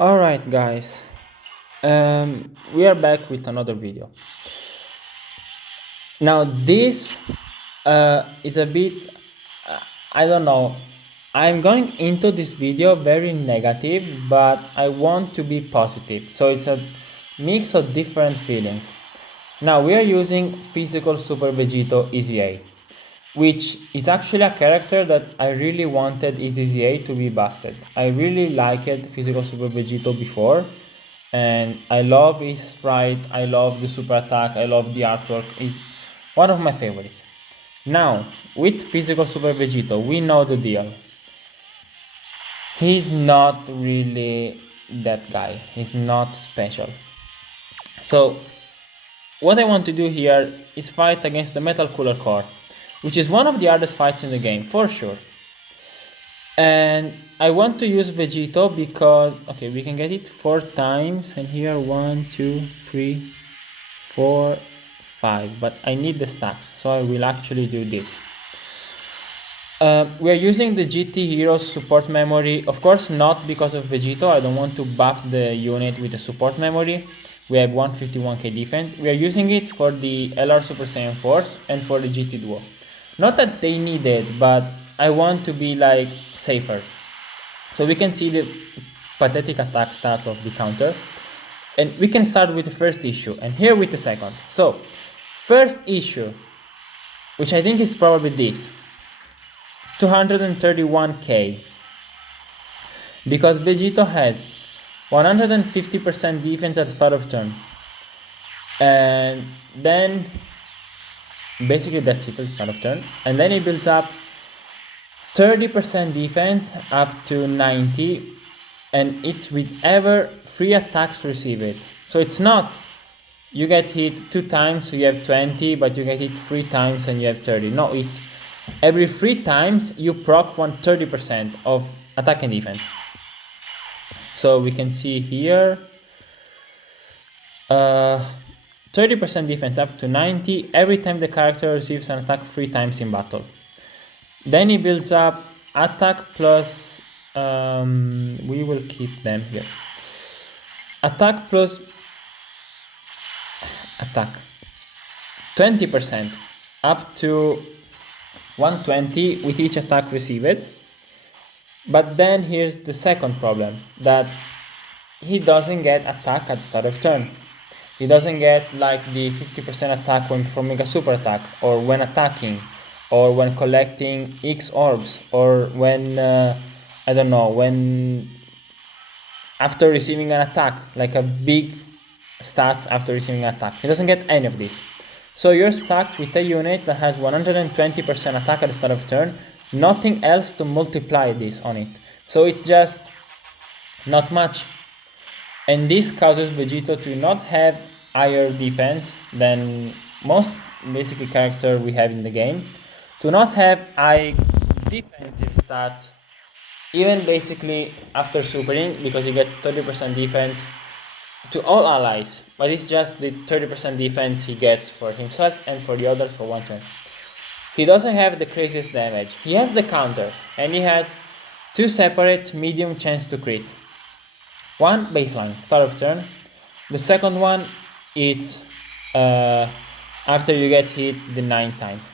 Alright guys, we are back with another video. Now this is a bit, I don't know, I'm going into this video very negative, but I want to be positive, so it's a mix of different feelings. Now we are using Physical Super Vegito EZA, which is actually a character that I really wanted EZA to be busted. I really liked Physical Super Vegito before, and I love his sprite, I love the super attack, I love the artwork. It's one of my favorites. Now, with Physical Super Vegito, we know the deal. He's not really that guy, he's not special. So, what I want to do here is fight against the Metal Cooler Core, which is one of the hardest fights in the game, for sure. And I want to use Vegito because, okay, we can get it 4 times, and here 1, 2, 3, 4, 5, but I need the stacks, so I will actually do this. We are using the GT Heroes support memory, of course not because of Vegito. I don't want to buff the unit with the support memory. We have 151k defense. We are using it for the LR Super Saiyan Force and for the GT Duo. Not that they need it, but I want to be like safer. So we can see the pathetic attack stats of the counter. And we can start with the first issue, and here with the second. So, first issue, which I think is probably this. 231k. Because Vegito has 150% defense at the start of turn. And then basically that's it at the start of turn. And then it builds up 30% defense up to 90, and it's whichever 3 attacks receive it. So it's not you get hit 2 times so you have 20, but you get hit 3 times and you have 30. No, it's every 3 times you proc 130% of attack and defense. So we can see here 30% defense up to 90 every time the character receives an attack 3 times in battle. Then he builds up attack plus, we will keep them here. Attack plus attack 20% up to 120 with each attack received. But then here's the second problem, that he doesn't get attack at the start of turn. He doesn't get like the 50% attack when performing a super attack, or when attacking, or when collecting X orbs, or when, I don't know, when after receiving an attack, like a big stats after receiving an attack. He doesn't get any of this. So you're stuck with a unit that has 120% attack at the start of turn, nothing else to multiply this on it. So it's just not much. And this causes Vegito to not have higher defense than most basically character we have in the game, to not have high defensive stats, even basically after supering, because he gets 30% defense to all allies, but it's just the 30% defense he gets for himself and for the others for 1 turn. He doesn't have the craziest damage. He has the counters, and he has 2 separate medium chance to crit. One baseline, start of turn. The second one, it's after you get hit the 9 times.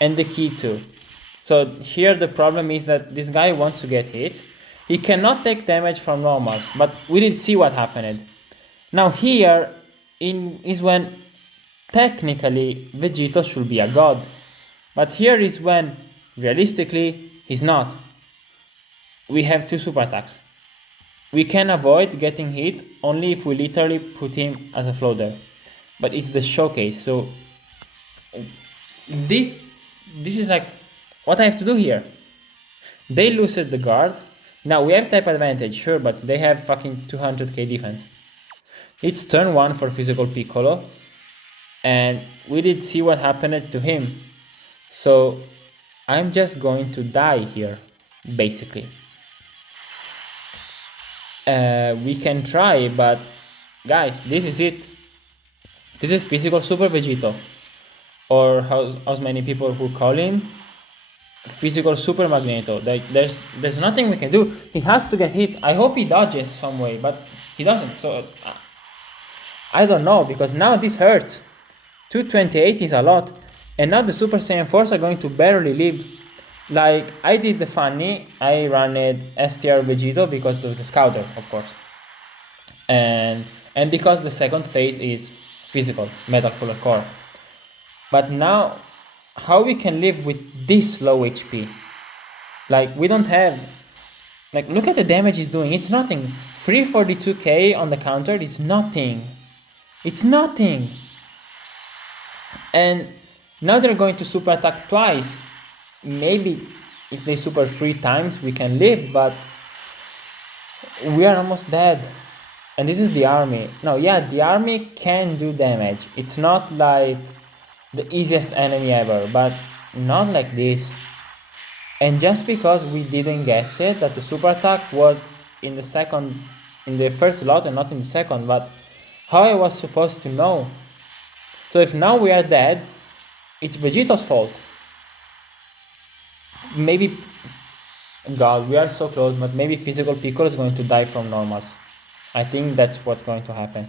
And the key too. So here the problem is that this guy wants to get hit. He cannot take damage from normals, but we did see what happened. Now here is when technically Vegito should be a god. But here is when realistically he's not. We have 2 super attacks. We can avoid getting hit only if we literally put him as a floater. But it's the showcase, so this is like what I have to do here. They loosened the guard. Now we have type advantage, sure, but they have fucking 200k defense. It's turn 1 for Physical Piccolo, and we did see what happened to him. So I'm just going to die here, basically. We can try, but guys, this is it. This is Physical Super Vegito, or how many people who call him. physical Super Magneto. There's nothing we can do. He has to get hit. I hope he dodges some way, but he doesn't. So I don't know, because now this hurts. 228 is a lot, and now the Super Saiyan 4s are going to barely live. Like, I did the funny, I ran it STR Vegito because of the Scouter, of course. And because the second phase is physical, Metal Color Core. But now, how we can live with this low HP? Like, we don't have... Like, look at the damage he's doing, it's nothing. 342k on the counter is nothing. It's nothing. And now they're going to super attack twice. Maybe if they super 3 times we can live, but we are almost dead. And this is the army. No, yeah, the army can do damage. It's not like the easiest enemy ever, but not like this. And just because we didn't guess it, that the super attack was in the first slot and not in the second, but how I was supposed to know? So if now we are dead, it's Vegito's fault. Maybe, God, we are so close, but maybe physical Piccolo is going to die from normals. I think that's what's going to happen.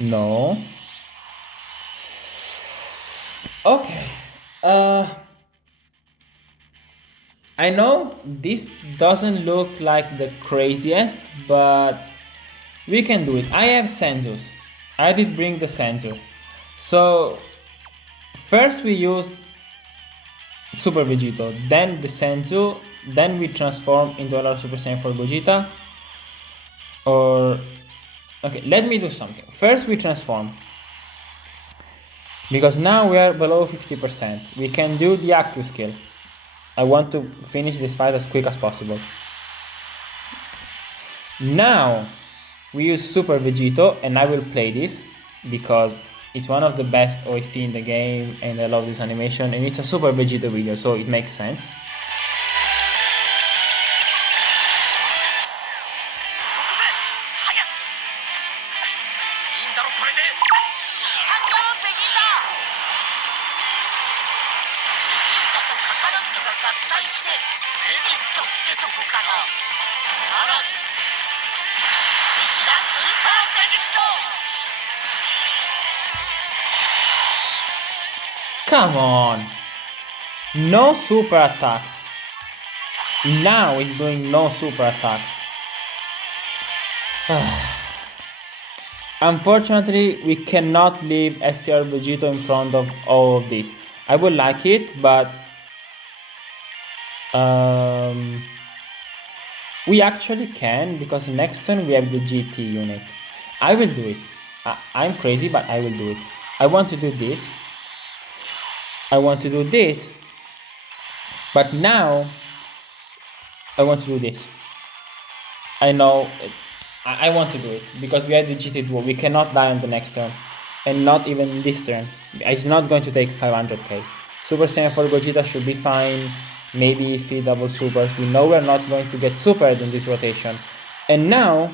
No. Okay. I know this doesn't look like the craziest, but we can do it. I have Senzus. I did bring the Senzu. So first we use Super Vegito, then the Senzu, then we transform into another Super Saiyan for Vegeta. Or okay, let me do something. First we transform, because now we are below 50%. We can do the active skill. I want to finish this fight as quick as possible. Now we use Super Vegito, and I will play this because it's one of the best OST in the game and I love this animation, and it's a Super Vegito video, so it makes sense. Come on! No super attacks. Now he's doing no super attacks. Unfortunately, we cannot leave STR Vegito in front of all of this. I would like it, but we actually can, because next turn we have the GT unit. I will do it. I'm crazy, but I will do it. I want to do this. I want to do this. But now I want to do this. I know I want to do it because we have the GT duel. We cannot die on the next turn, and not even this turn. It's not going to take 500k. Super Saiyan for Gogeta should be fine. Maybe if he double supers. We know we're not going to get supered in this rotation. And now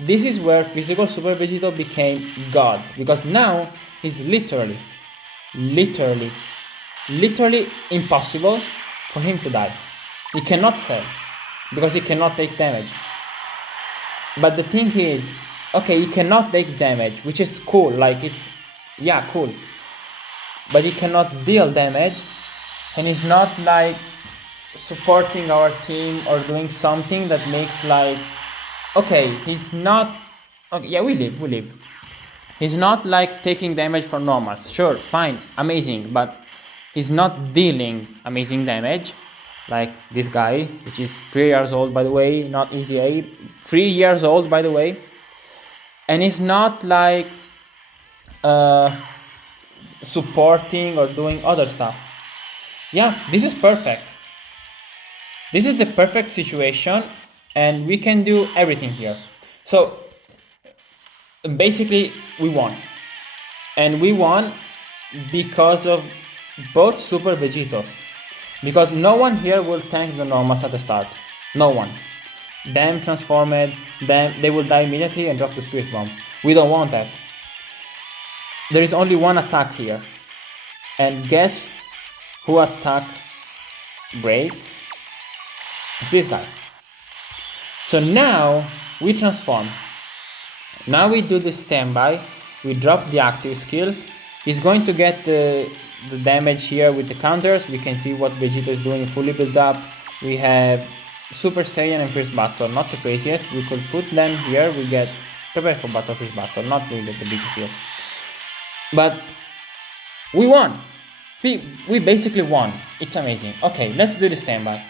this is where physical Super Vegito became God, because now he's literally impossible for him to die. He cannot sell because he cannot take damage. But the thing is, okay, he cannot take damage, which is cool, like it's, yeah, cool. But he cannot deal damage, and he's not like supporting our team or doing something that makes like, okay, he's not, okay, yeah, we live. He's not like taking damage from normals. Sure, fine, amazing, but he's not dealing amazing damage like this guy, which is 3 years old, by the way, not EZA, 3 years old, by the way. And he's not like supporting or doing other stuff. Yeah, this is perfect. This is the perfect situation, and we can do everything here. So basically we won, and we won because of both Super Vegitos, because no one here will tank the normals at the start. No one. Them transformed, them, they will die immediately and drop the Spirit Bomb. We don't want that. there is only one attack here. And guess who attack break? It's this guy. So now we transform. Now we do the standby. We drop the active skill. He's going to get the damage here with the counters. We can see what Vegito is doing fully built up. We have Super Saiyan and First Battle, not the craziest. We could put them here. We get prepared for battle, First Battle, not really the biggest deal. But we won. We basically won. It's amazing. Okay, let's do the standby.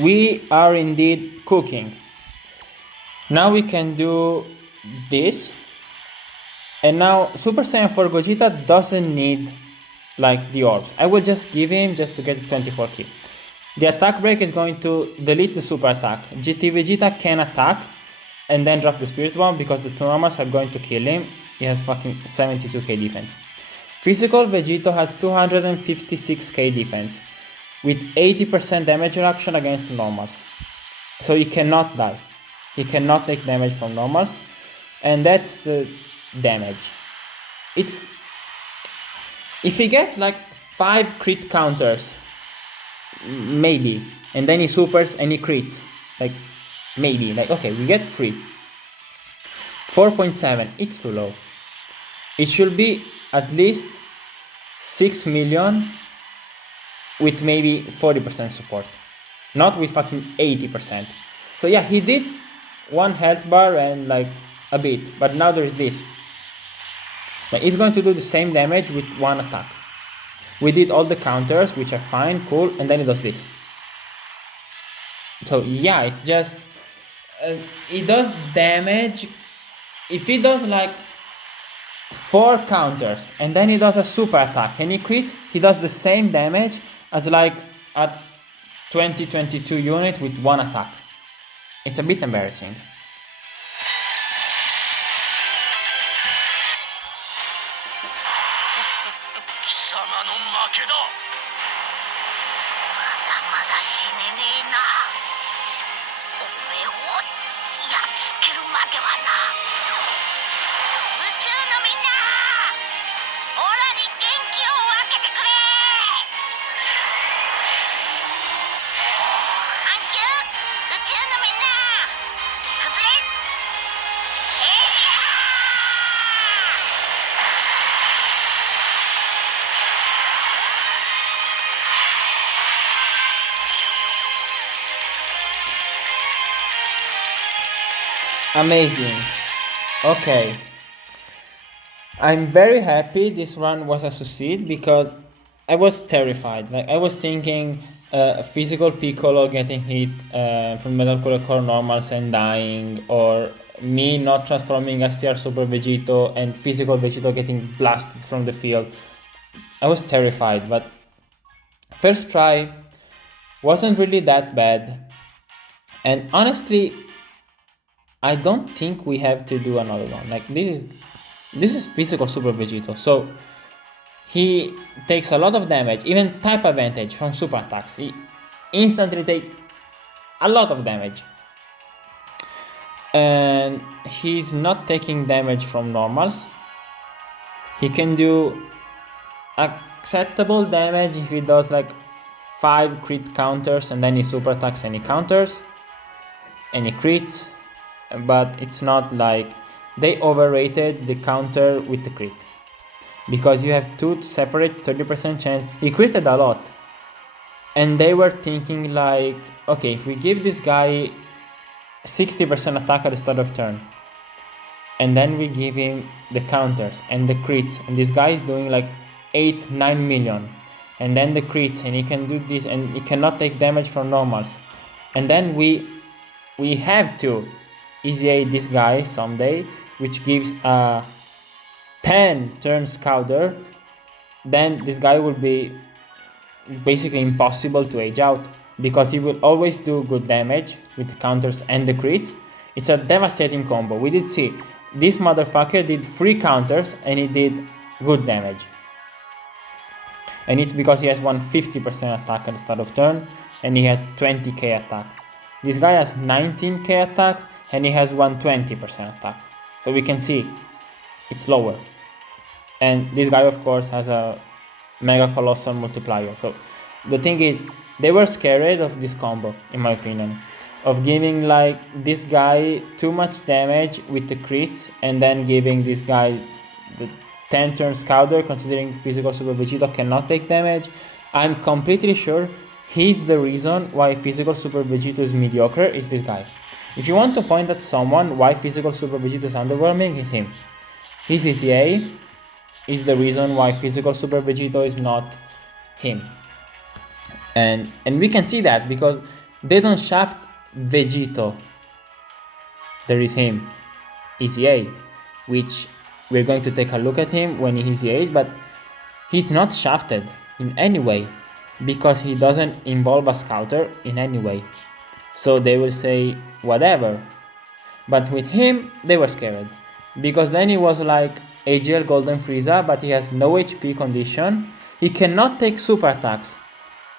We are indeed cooking. Now we can do this. And now Super Saiyan 4 Gogeta doesn't need like the orbs. I will just give him just to get 24 ki. The attack break is going to delete the super attack. GT Vegeta can attack and then drop the Spirit Bomb because the two normals are going to kill him. He has fucking 72k defense. Physical Vegito has 256k defense with 80% damage reduction against normals. So he cannot die. He cannot take damage from normals. And that's the damage. It's if he gets like 5 crit counters, maybe, and then he supers and he crits, like maybe, like okay, we get 3. 4.7, it's too low. It should be at least 6 million with maybe 40% support, not with fucking 80%. So yeah, he did 1 health bar and like a bit, but now there is this. Like he's going to do the same damage with 1 attack. We did all the counters, which are fine, cool, and then he does this. So yeah, it's just he does damage. If he does like 4 counters and then he does a super attack and he crits, he does the same damage as like a 2022 unit with 1 attack. It's a bit embarrassing. Amazing. Okay. I'm very happy this run was a succeed because I was terrified. Like I was thinking physical Piccolo getting hit from Metal Cooler Core normals and dying, or me not transforming STR Super Vegito and physical Vegito getting blasted from the field. I was terrified, but first try wasn't really that bad. And honestly, I don't think we have to do another one. Like this is physical Super Vegito, so he takes a lot of damage, even type advantage from super attacks. He instantly takes a lot of damage, and he's not taking damage from normals. He can do acceptable damage if he does like 5 crit counters and then he super attacks and he counters and he crits. But it's not like they overrated the counter with the crit, because you have 2 separate 30% chance. He critted a lot, and they were thinking like, okay, if we give this guy 60% attack at the start of turn and then we give him the counters and the crits, and this guy is doing like 8-9 million, and then the crits, and he can do this, and he cannot take damage from normals. And then we have to EZA this guy someday, which gives a 10 turns counter. Then this guy will be basically impossible to age out, because he will always do good damage with the counters and the crits. It's a devastating combo. We did see this motherfucker did 3 counters and he did good damage, and it's because he has 150% attack at the start of turn and he has 20k attack. This guy has 19k attack and he has 120% attack, so we can see it's lower. And this guy of course has a mega colossal multiplier. So the thing is, they were scared of this combo, in my opinion, of giving like this guy too much damage with the crits and then giving this guy the 10 turns counter, considering physical Super Vegito cannot take damage. I'm completely sure he's the reason why physical Super Vegito is mediocre, is this guy. If you want to point at someone why physical Super Vegito is underwhelming, it's him. His EZA is the reason why physical Super Vegito is not him. And we can see that because they don't shaft Vegito. There is him, EZA, which we're going to take a look at him when he EZAs, but he's not shafted in any way because he doesn't involve a scouter in any way. So they will say whatever. But with him, they were scared, because then he was like AGL Golden Frieza, but he has no HP condition. He cannot take super attacks.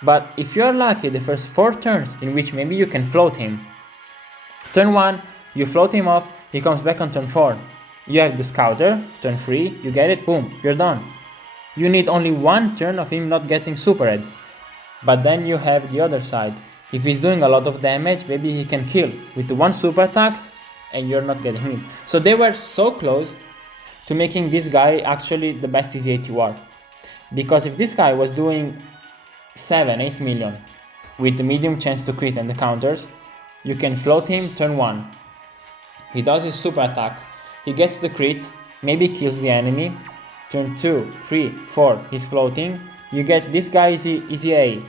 But if you're lucky, the first 4 turns in which maybe you can float him. Turn 1, you float him off, he comes back on turn 4. You have the scouter, turn 3, you get it, boom, you're done. You need only 1 turn of him not getting super red. But then you have the other side. If he's doing a lot of damage, maybe he can kill with the 1 super attacks and you're not getting him. So they were so close to making this guy actually the best EZA TUR. Because if this guy was doing 7-8 million with the medium chance to crit and the counters, you can float him turn 1. He does his super attack, he gets the crit, maybe kills the enemy. Turn 2, 3, 4, he's floating. You get this guy EZA,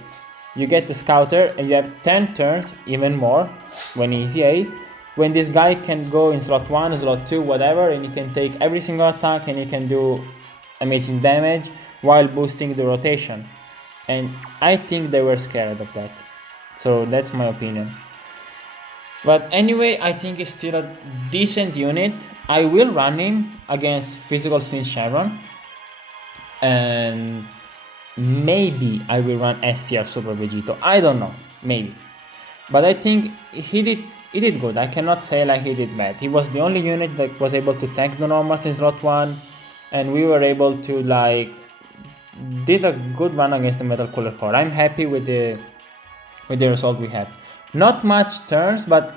you get the scouter, and you have 10 turns, even more, when he EZA. When this guy can go in slot 1, slot 2, whatever, and he can take every single attack and he can do amazing damage while boosting the rotation. And I think they were scared of that. So that's my opinion. But anyway, I think it's still a decent unit. I will run him against physical Sin Sharon. And maybe I will run STR Super Vegito. I don't know. Maybe. But I think he did good. I cannot say like he did bad. He was the only unit that was able to tank the normals in slot 1. And we were able to like did a good run against the Metal Cooler Core. I'm happy with the result we had. Not much turns, but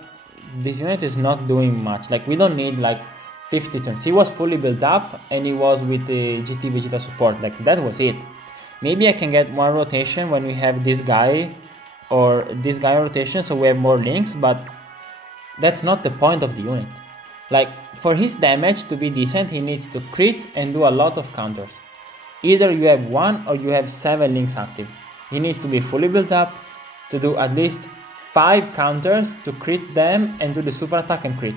this unit is not doing much. Like we don't need like 50 turns. He was fully built up and he was with the GT Vegeta support. Like that was it. Maybe I can get one rotation when we have this guy or this guy rotation, so we have more links, but that's not the point of the unit. Like for his damage to be decent, he needs to crit and do a lot of counters. Either you have 1 or you have 7 links active. He needs to be fully built up to do at least 5 counters to crit them and do the super attack and crit.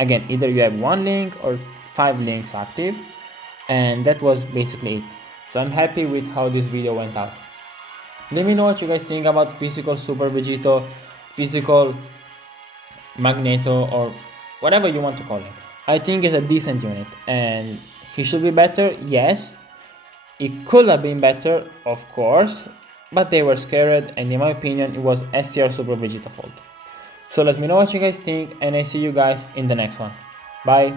Again, either you have 1 link or 5 links active, and that was basically it. So I'm happy with how this video went out. Let me know what you guys think about physical Super Vegito, physical Magneto, or whatever you want to call him. I think it's a decent unit and he should be better, yes. It could have been better, of course, but they were scared, and in my opinion, it was STR Super Vegito fault. So let me know what you guys think, and I see you guys in the next one. Bye!